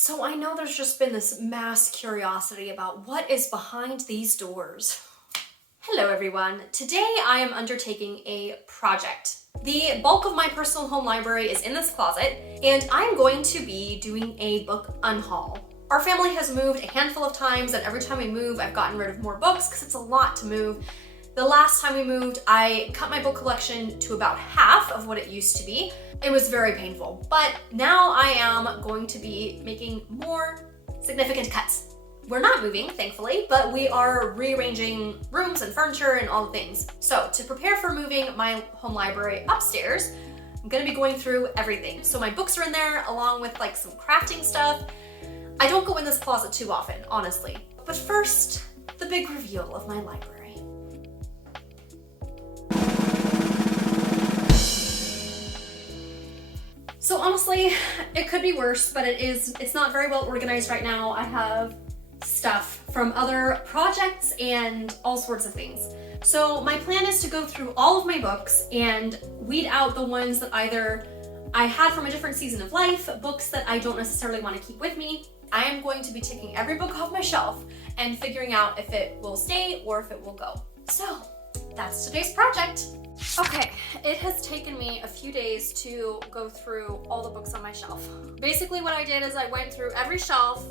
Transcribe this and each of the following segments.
So I know there's just been this mass curiosity about what is behind these doors. Hello everyone. Today I am undertaking a project. The bulk of my personal home library is in this closet, and I'm going to be doing a book unhaul. Our family has moved a handful of times, and every time we move, I've gotten rid of more books because it's a lot to move. The last time we moved, I cut my book collection to about half of what it used to be. It was very painful, but now I am going to be making more significant cuts. We're not moving, thankfully, but we are rearranging rooms and furniture and all the things. So to prepare for moving my home library upstairs, I'm gonna be going through everything. So my books are in there along with like some crafting stuff. I don't go in this closet too often, honestly. But first, the big reveal of my library. So honestly, it could be worse, but it's not very well organized right now. I have stuff from other projects and all sorts of things. So my plan is to go through all of my books and weed out the ones that either I had from a different season of life, books that I don't necessarily want to keep with me. I am going to be taking every book off my shelf and figuring out if it will stay or if it will go. So that's today's project. Okay, it has taken me a few days to go through all the books on my shelf. Basically what I did is I went through every shelf,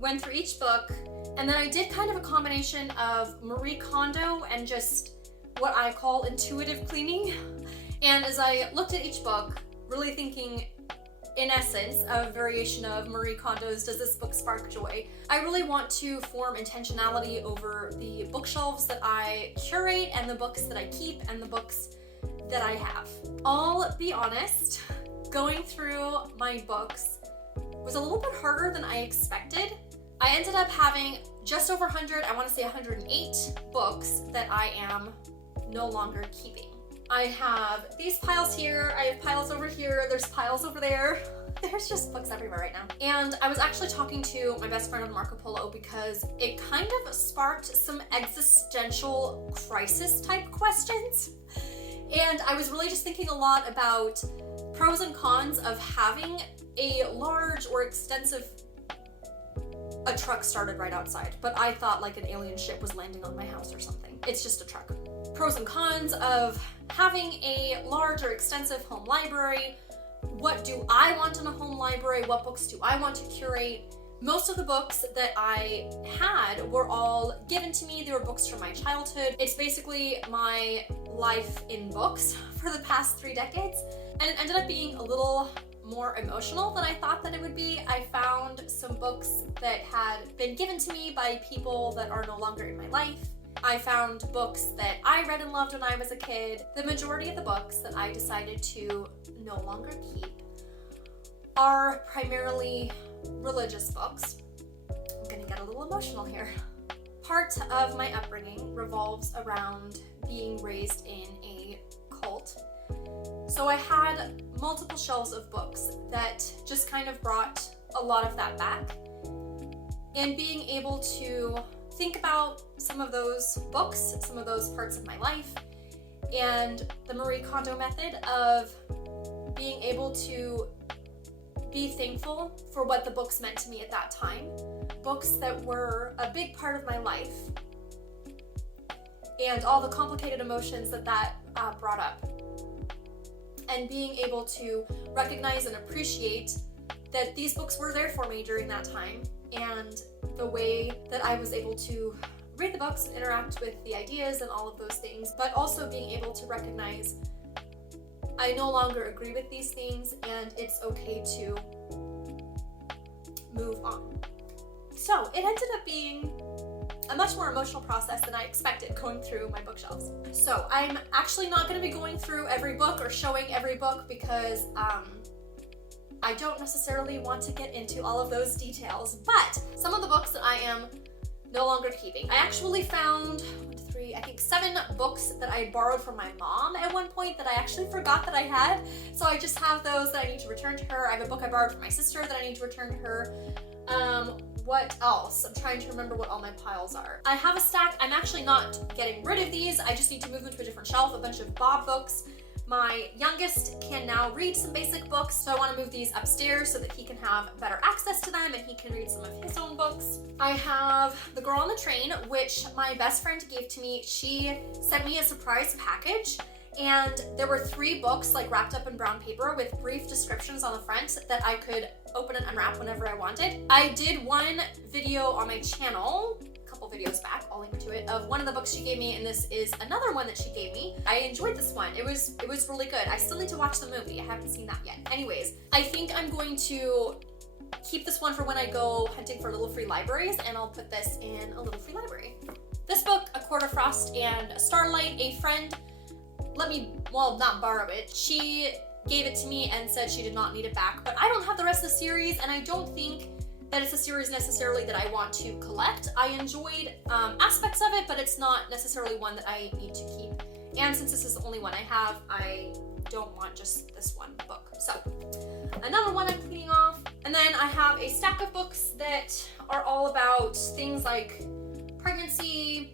went through each book, and then I did kind of a combination of Marie Kondo and just what I call intuitive cleaning. And as I looked at each book, really thinking in essence a variation of Marie Kondo's Does This Book Spark Joy? I really want to form intentionality over the bookshelves that I curate and the books that I keep and the books that I have. I'll be honest, going through my books was a little bit harder than I expected. I ended up having just over 100, I want to say 108 books that I am no longer keeping. I have these piles here, I have piles over here, there's piles over there. There's just books everywhere right now. And I was actually talking to my best friend on Marco Polo because it kind of sparked some existential crisis type questions. And I was really just thinking a lot about pros and cons of having a large or extensive a truck started right outside, but I thought like an alien ship was landing on my house or something. It's just a truck. Pros and cons of having a large or extensive home library. What do I want in a home library? What books do I want to curate? Most of the books that I had were all given to me. They were books from my childhood. It's basically my life in books for the past 3 decades. And it ended up being a little more emotional than I thought that it would be. I found some books that had been given to me by people that are no longer in my life. I found books that I read and loved when I was a kid. The majority of the books that I decided to no longer keep are primarily religious books. I'm gonna get a little emotional here. Part of my upbringing revolves around being raised in a cult. So I had multiple shelves of books that just kind of brought a lot of that back. And being able to think about some of those books, some of those parts of my life, and the Marie Kondo method of being able to be thankful for what the books meant to me at that time, books that were a big part of my life, and all the complicated emotions that brought up. And being able to recognize and appreciate that these books were there for me during that time, and the way that I was able to read the books and interact with the ideas and all of those things, but also being able to recognize I no longer agree with these things and it's okay to move on. So it ended up being a much more emotional process than I expected going through my bookshelves. So I'm actually not going to be going through every book or showing every book because I don't necessarily want to get into all of those details, but some of the books that I am no longer keeping. I actually found 7 books that I borrowed from my mom at one point that I actually forgot that I had. So I just have those that I need to return to her. I have a book I borrowed from my sister that I need to return to her. What else? I'm trying to remember what all my piles are. I have a stack. I'm actually not getting rid of these. I just need to move them to a different shelf. A bunch of Bob books My youngest can now read some basic books, so I want to move these upstairs so that he can have better access to them and he can read some of his own books. I have The Girl on the Train, which my best friend gave to me. She sent me a surprise package, and there were 3 books like wrapped up in brown paper with brief descriptions on the front that I could open and unwrap whenever I wanted. I did one video on my channel couple videos back, I'll link to it, of one of the books she gave me, and this is another one that she gave me. I enjoyed this one. It was really good. I still need to watch the movie. I haven't seen that yet. Anyways, I think I'm going to keep this one for when I go hunting for little free libraries, and I'll put this in a little free library. This book, A Court of Frost and Starlight, a friend let me, well, not borrow it. She gave it to me and said she did not need it back, but I don't have the rest of the series, and I don't think that it's a series necessarily that I want to collect. I enjoyed aspects of it, but it's not necessarily one that I need to keep. And since this is the only one I have, I don't want just this one book. So another one I'm cleaning off. And then I have a stack of books that are all about things like pregnancy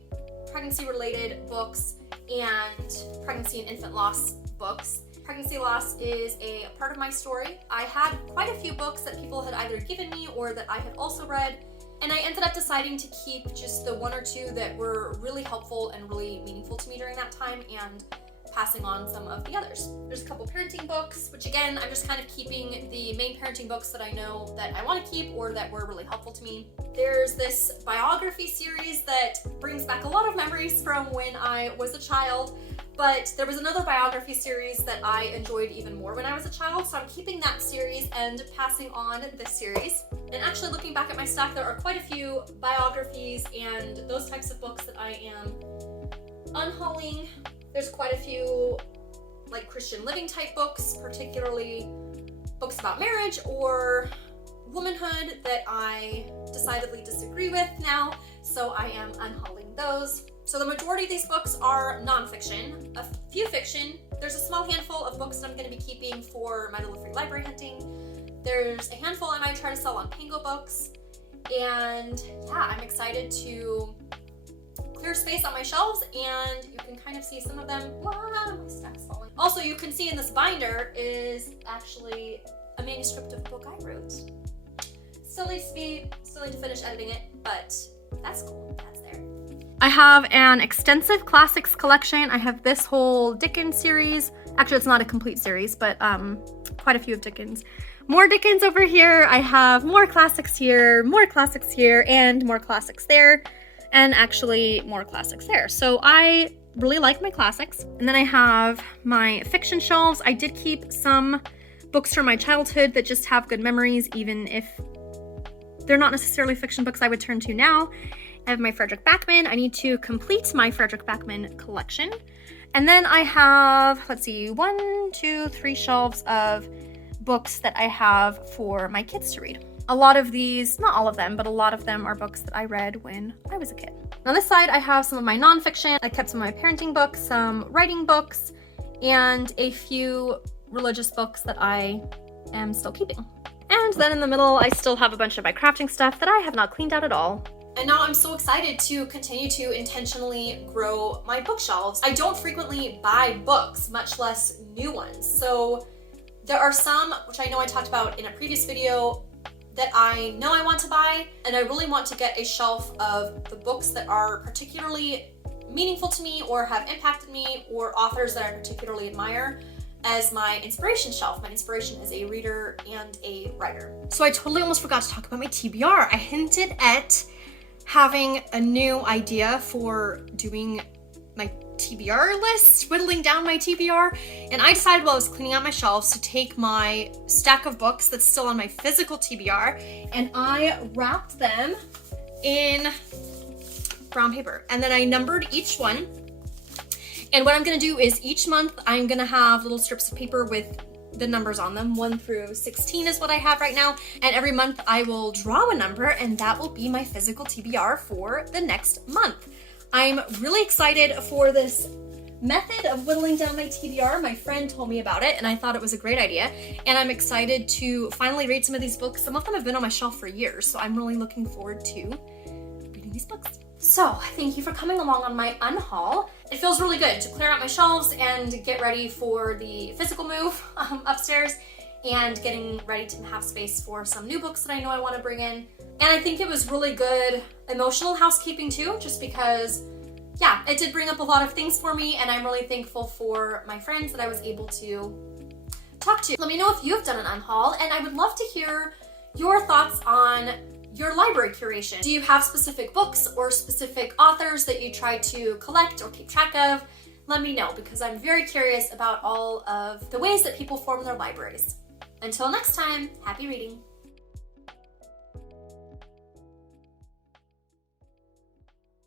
related books, and pregnancy and infant loss books. Pregnancy loss is a part of my story. I had quite a few books that people had either given me or that I had also read, and I ended up deciding to keep just the 1 or 2 that were really helpful and really meaningful to me during that time, and passing on some of the others. There's a couple parenting books, which again, I'm just kind of keeping the main parenting books that I know that I want to keep or that were really helpful to me. There's this biography series that brings back a lot of memories from when I was a child, but there was another biography series that I enjoyed even more when I was a child, so I'm keeping that series and passing on this series. And actually, looking back at my stack, there are quite a few biographies and those types of books that I am unhauling. There's quite a few like Christian living type books, particularly books about marriage or womanhood that I decidedly disagree with now, so I am unhauling those. So the majority of these books are nonfiction, a few fiction. There's a small handful of books that I'm going to be keeping for my little free library hunting. There's a handful I might try to sell on Pango Books. And yeah, I'm excited to clear space on my shelves, and you can kind of see some of them. Wow, my stack's falling. Also, you can see in this binder is actually a manuscript of a book I wrote. Still need to finish editing it, but that's cool. That's there. I have an extensive classics collection. I have this whole Dickens series. Actually, it's not a complete series, but quite a few of Dickens. More Dickens over here. I have more classics here, and more classics there, and actually more classics there. So I really like my classics. And then I have my fiction shelves. I did keep some books from my childhood that just have good memories, even if they're not necessarily fiction books I would turn to now. I have my Frederick Backman. I need to complete my Frederick Backman collection. And then I have, let's see, 1, 2, 3 shelves of books that I have for my kids to read. A lot of these, not all of them, but a lot of them are books that I read when I was a kid. On this side, I have some of my nonfiction. I kept some of my parenting books, some writing books, and a few religious books that I am still keeping. And then in the middle, I still have a bunch of my crafting stuff that I have not cleaned out at all. And now I'm so excited to continue to intentionally grow my bookshelves. I don't frequently buy books, much less new ones. So there are some, which I know I talked about in a previous video, that I know I want to buy, and I really want to get a shelf of the books that are particularly meaningful to me or have impacted me, or authors that I particularly admire, as my inspiration shelf. My inspiration is a reader and a writer. So I totally almost forgot to talk about my TBR. I hinted at having a new idea for doing my TBR list, whittling down my TBR, and I decided while I was cleaning out my shelves to take my stack of books that's still on my physical TBR, and I wrapped them in brown paper, and then I numbered each one. And what I'm gonna do is each month I'm gonna have little strips of paper with the numbers on them. 1 through 16 is what I have right now. And every month I will draw a number, and that will be my physical TBR for the next month. I'm really excited for this method of whittling down my TBR. My friend told me about it, and I thought it was a great idea. And I'm excited to finally read some of these books. Some of them have been on my shelf for years, so I'm really looking forward to reading these books. So thank you for coming along on my unhaul. It feels really good to clear out my shelves and get ready for the physical move upstairs and getting ready to have space for some new books that I know I want to bring in. And I think it was really good emotional housekeeping too, just because, yeah, it did bring up a lot of things for me, and I'm really thankful for my friends that I was able to talk to. Let me know if you've done an unhaul, and I would love to hear your thoughts on your library curation. Do you have specific books or specific authors that you try to collect or keep track of? Let me know, because I'm very curious about all of the ways that people form their libraries. Until next time, happy reading.